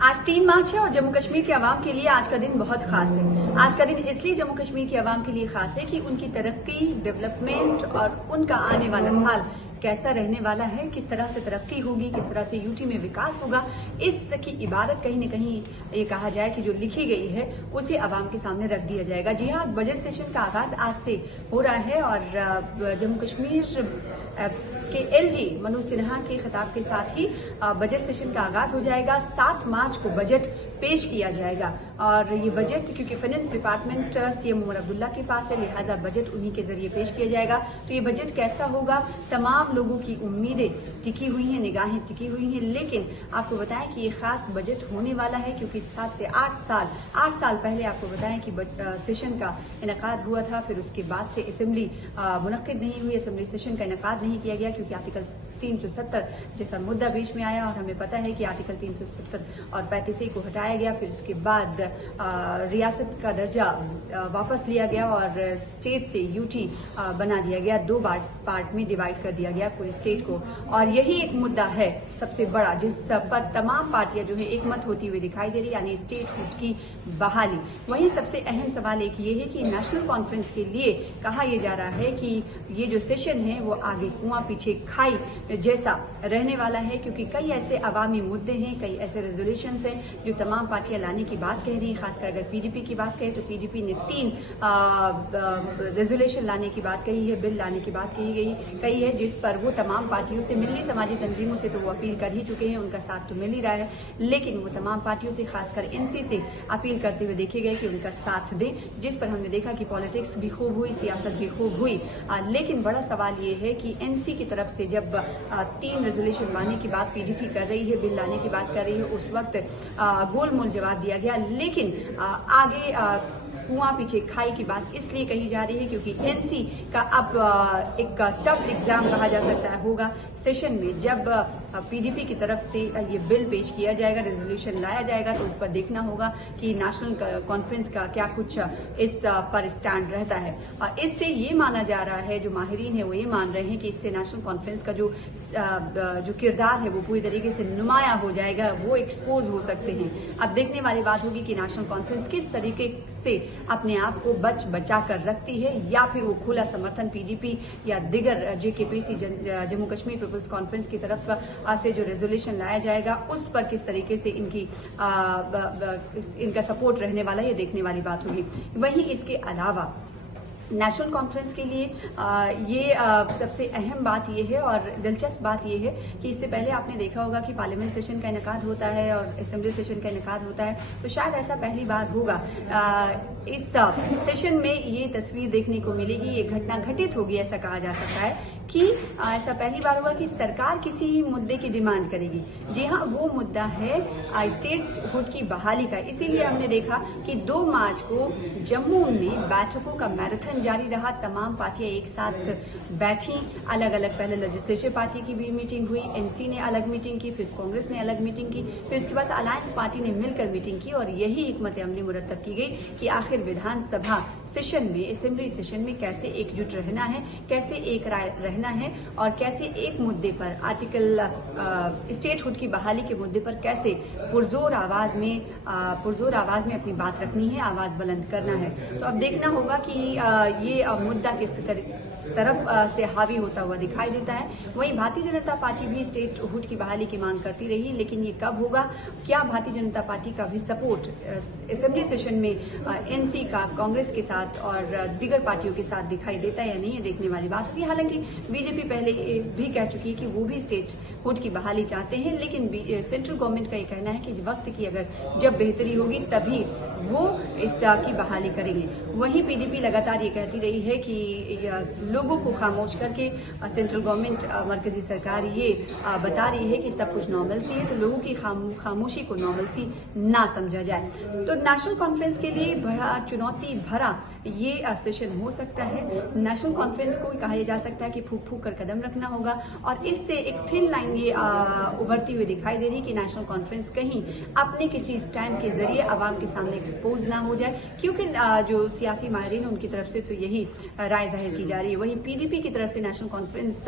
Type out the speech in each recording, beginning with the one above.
आज 3 मार्च है और जम्मू कश्मीर के अवाम के लिए आज का दिन बहुत खास है। आज का दिन इसलिए जम्मू कश्मीर के अवाम के लिए खास है कि उनकी तरक्की, डेवलपमेंट और उनका आने वाला साल कैसा रहने वाला है, किस तरह से तरक्की होगी, किस तरह से यूटी में विकास होगा, इसकी इबारत कहीं न कहीं ये कहा जाए कि जो लिखी गई है उसे अवाम के सामने रख दिया जाएगा। जी हाँ, बजट सेशन का आगाज आज से हो रहा है और जम्मू कश्मीर के एलजी मनोज सिन्हा के खिताब के साथ ही बजट सेशन का आगाज हो जाएगा। 7 मार्च को बजट पेश किया जाएगा और ये बजट क्योंकि finance department CM Omar Abdullah के पास है, लिहाजा बजट उन्हीं के जरिए पेश किया जाएगा। तो ये बजट कैसा होगा, तमाम लोगों की उम्मीदें टिकी हुई हैं, निगाहें टिकी हुई हैं। लेकिन आपको बताएं कि ये खास बजट होने वाला है क्योंकि 7 से 8 साल पहले आपको बताएं कि सेशन का इनेकाद हुआ था, फिर उसके बाद से असेंबली मुनक्किद नहीं हुई, असेंबली सेशन का इनेकाद नहीं किया गया क्योंकि आर्टिकल 370 जैसा मुद्दा बीच में आया और हमें पता है कि आर्टिकल 370 और 35A को हटाया गया। फिर उसके बाद रियासत का दर्जा वापस लिया गया और स्टेट से यूटी बना दिया गया, 2 पार्ट में डिवाइड कर दिया गया पूरे स्टेट को। और यही एक मुद्दा है सबसे बड़ा जिस पर तमाम पार्टियां जो है एकमत होती हुई दिखाई दे रही, यानी स्टेटहुड की बहाली। वहीं सबसे अहम सवाल एक ये है कि नेशनल कॉन्फ्रेंस के लिए कहा यह जा रहा है कि ये जो सेशन है वो आगे कुआं पीछे खाई जैसा रहने वाला है क्योंकि कई ऐसे अवामी मुद्दे हैं, कई ऐसे रेजोल्यूशंस हैं जो तमाम पार्टियां लाने की बात कह रही हैं। खासकर अगर पीडीपी की बात करें तो पीडीपी ने 3 रेजोल्यूशन लाने की बात कही है, बिल लाने की बात कही है, जिस पर वो तमाम पार्टियों से, मिली समाजी तंजीमों से तो वो अपील कर ही चुके हैं, उनका साथ तो मिल ही रहा है, लेकिन वो तमाम पार्टियों से खासकर एनसी से अपील करते हुए देखे गए कि उनका साथ दें, जिस पर हमने देखा कि पॉलिटिक्स भी खूब हुई, सियासत भी खूब हुई। लेकिन बड़ा सवाल ये है कि एनसी की तरफ से जब 3 रेजोल्यूशन लाने की बात पीडीपी कर रही है, बिल लाने की बात कर रही है, उस वक्त गोलमोल जवाब दिया गया। लेकिन आगे कुआं पीछे खाई की बात इसलिए कही जा रही है क्योंकि एनसी का अब एक टफ एग्जाम कहा जा सकता है होगा सेशन में जब पीडीपी की तरफ से ये बिल पेश किया जाएगा, रेजोल्यूशन लाया जाएगा, तो उस पर देखना होगा कि नेशनल कॉन्फ्रेंस का क्या कुछ इस पर स्टैंड रहता है। और इससे ये माना जा रहा है, जो माहिरीन है वो ये मान रहे हैं कि इससे नेशनल कॉन्फ्रेंस का जो किरदार है वो पूरी तरीके से नुमाया हो जाएगा, वो एक्सपोज हो सकते हैं। अब देखने वाली बात होगी कि नेशनल कॉन्फ्रेंस किस तरीके से अपने आप को बचा कर रखती है या फिर वो खुला समर्थन पीडीपी या दिगर JKPC Jammu Kashmir peoples conference की तरफ से जो रेजोल्यूशन लाया जाएगा उस पर किस तरीके से इनका सपोर्ट रहने वाला है, ये देखने वाली बात होगी। वहीं इसके अलावा नेशनल कॉन्फ्रेंस के लिए ये सबसे अहम बात ये है और दिलचस्प बात ये है कि इससे पहले आपने देखा होगा कि पार्लियामेंट सेशन का इनेकाद होता है और असेंबली सेशन का इनेकाद होता है, तो शायद ऐसा पहली बार होगा। इस सेशन में ये तस्वीर देखने को मिलेगी, ये घटना घटित होगी, ऐसा कहा जा सकता है कि ऐसा पहली बार होगा कि सरकार किसी मुद्दे की डिमांड करेगी। जी हाँ, वो मुद्दा है स्टेटहुड की बहाली का। इसीलिए हमने देखा कि 2 मार्च को जम्मू में बैठकों का मैराथन जारी रहा, तमाम पार्टियां एक साथ बैठी, अलग अलग, पहले लेजिस्लेटिव पार्टी की भी मीटिंग हुई, एनसी ने अलग मीटिंग की, फिर कांग्रेस ने अलग मीटिंग की, फिर उसके बाद अलायंस पार्टी ने मिलकर मीटिंग की और यही हिकमत अमली मुरतब की गई कि आखिर विधानसभा सेशन में, असेंबली सेशन में कैसे एकजुट रहना है, कैसे एक राय रहना है और कैसे एक मुद्दे पर आर्टिकल स्टेटहुड की बहाली के मुद्दे पर कैसे पुरजोर आवाज में अपनी बात रखनी है, आवाज बुलंद करना है। तो अब देखना होगा कि ये मुद्दा किस तरफ से हावी होता हुआ दिखाई देता है। वहीं भारतीय जनता पार्टी भी स्टेटहुड की बहाली की मांग करती रही, लेकिन ये कब होगा, क्या भारतीय जनता पार्टी का भी सपोर्ट असेंबली सेशन में एनसी का कांग्रेस के साथ और दीगर पार्टियों के साथ दिखाई देता है या नहीं, ये देखने वाली बात होगी। हालांकि बीजेपी पहले भी कह चुकी है कि वो भी स्टेटहुड की बहाली चाहते हैं, लेकिन सेंट्रल गवर्नमेंट का ये कहना है कि वक्त की जब बेहतरी होगी तभी वो इसकी बहाली करेंगे। वहीं पीडीपी लगातार ये कहती रही है कि लोगों को खामोश करके सेंट्रल गवर्नमेंट, मरकजी सरकार ये बता रही है कि सब कुछ नॉर्मल सी है, तो लोगों की खामोशी को नॉर्मल सी ना समझा जाए। तो नेशनल कॉन्फ्रेंस के लिए बड़ा चुनौती भरा ये सेशन हो सकता है। नेशनल कॉन्फ्रेंस को कहा जा सकता है कि फूक फूक कर कदम रखना होगा और इससे एक थिन लाइन ये उभरती हुई दिखाई दे रही है कि नेशनल कॉन्फ्रेंस कहीं अपने किसी स्टैंड के जरिए आवाम के सामने एक्सपोज ना हो जाए, क्योंकि जो सियासी माहिरीन है उनकी तरफ से तो यही राय जाहिर की जा रही है। वहीं पीडीपी की तरफ से नेशनल कॉन्फ्रेंस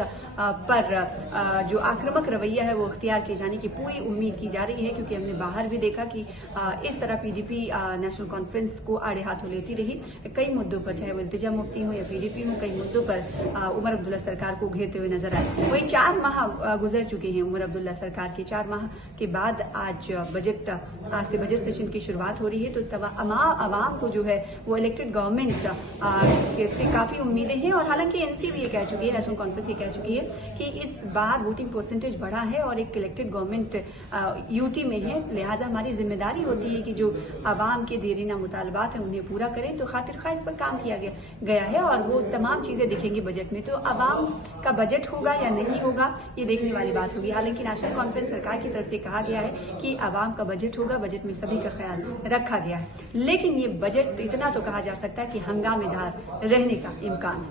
पर जो आक्रामक रवैया है वो अख्तियार किए जाने की पूरी उम्मीद की जा रही है, क्योंकि हमने बाहर भी देखा कि इस तरह पीडीपी नेशनल कॉन्फ्रेंस को आड़े हाथों लेती रही कई मुद्दों पर, चाहे वो इल्तिजा मुफ्ती हो या पीडीपी हो, कई मुद्दों पर उमर अब्दुल्ला सरकार को घेरते हुए नजर आए। वही 4 माह गुजर चुके हैं उमर अब्दुल्ला सरकार के। 4 माह के बाद आज से बजट सेशन की शुरुआत हो रही है, तो अवाम को जो है वो इलेक्टेड गवर्नमेंट से काफी उम्मीदें हैं। और हालांकि एनसी भी ये कह चुकी है, नेशनल कॉन्फ्रेंस ये कह चुकी है कि इस बार वोटिंग परसेंटेज बढ़ा है और एक इलेक्टेड गवर्नमेंट यूटी में है, लिहाजा हमारी जिम्मेदारी होती है कि जो अवाम के देरीना मुतालबात हैं उन्हें पूरा करें। तो खातिर खा इस पर काम किया गया है और वो तमाम चीजें दिखेंगी बजट में। तो अवाम का बजट होगा या नहीं होगा ये देखने वाली बात होगी। हालांकि नेशनल कॉन्फ्रेंस सरकार की तरफ से कहा गया है कि अवाम का बजट होगा, बजट में सभी का ख्याल रखा गया है। लेकिन ये बजट इतना तो कहा जा सकता है कि हंगामेदार रहने का इम्कान है।